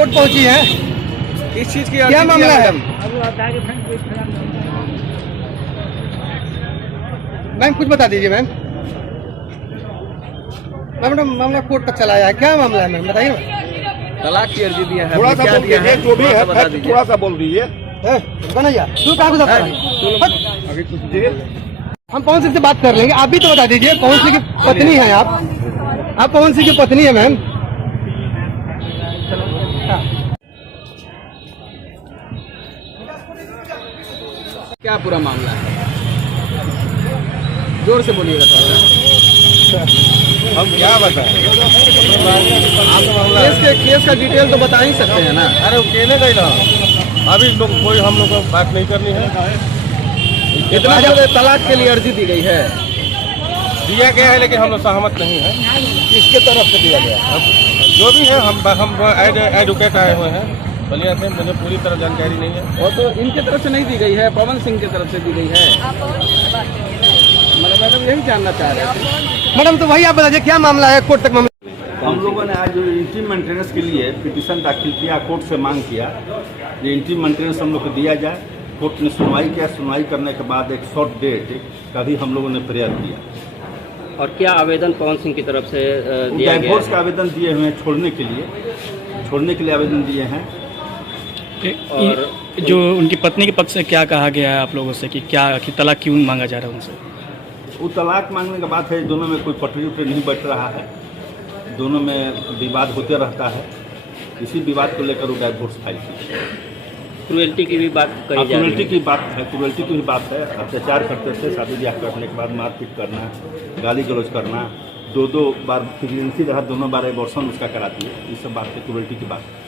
Court पहुंची है, किस चीज की क्या मामला है? मैम कुछ बता दीजिए मैम। मैडम मामला कोर्ट तक चला है, क्या मामला है मैम बताइए ना। तलाक की अर्जी दिया है, थोड़ा सा क्या बोल दिया दीजिए, है जो भी है बता दीजिए। थोड़ा सा बोल दीजिए। बनैया तू कहाँ गुजरता है? अभी कुछ दीजिए। हम पवन सिंह से बात कर लेंगे, आप भी तो बता दीजिए। पवन सिंह की पत्नी है आप पवन सिंह की पत्नी है मैम। क्या पूरा मामला है, जोर से बोलिएगा थोड़ा। हम क्या बताएं? केस का डिटेल तो बता ही सकते हैं ना। अरे वो कहने गई ना, अभी लोग कोई हम लोग को बात नहीं करनी है। इतना ज्यादा तलाक के लिए अर्जी दी गई है, दिया गया है लेकिन हम लोग सहमत नहीं है। किसके तरफ से दिया गया? अब जो भी है हम एडवोकेट आए हुए हैं बलिया से, मुझे पूरी तरह जानकारी नहीं है। वो तो इनके तरफ से नहीं दी गई है, पवन सिंह की तरफ से दी गई है। मैडम यही जानना चाह रहे थे। मैडम तो वही आप बताइए क्या मामला है, कोर्ट तक मामला। हम लोगों ने आज इंट्री मेंटेनेंस के लिए पिटीशन दाखिल किया, कोर्ट से मांग किया ये इंट्री मेंटेनेंस हम लोग को दिया जाए। कोर्ट ने सुनवाई किया, सुनवाई करने के बाद एक शॉर्ट डेट का भी हम लोगों ने प्रयास किया। और क्या आवेदन पवन सिंह की तरफ से दिया गया? डाइवोर्स का आवेदन दिए हुए हैं, छोड़ने के लिए आवेदन दिए हैं। और जो उनकी पत्नी के पक्ष से क्या कहा गया है आप लोगों से कि तलाक क्यों मांगा जा रहा है उनसे? वो तलाक मांगने की बात है, दोनों में कोई पटरी उटरी नहीं बैठ रहा है, दोनों में विवाद होते रहता है। इसी विवाद को लेकर वो डाइवोर्स फाइल की। क्रुएल्टी की भी बात कही जा रही क्रुएल्टी है। की बात है, क्रुएल्टी की भी बात है। अत्याचार करते थे, शादी ब्याह करने के बाद मारपीट करना, गाली गलौज करना, दो बार प्रेगनेंसी रहा, दोनों बार एबॉर्शन उसका करा दिए। ये सब बात है, क्रुएल्टी की बात है।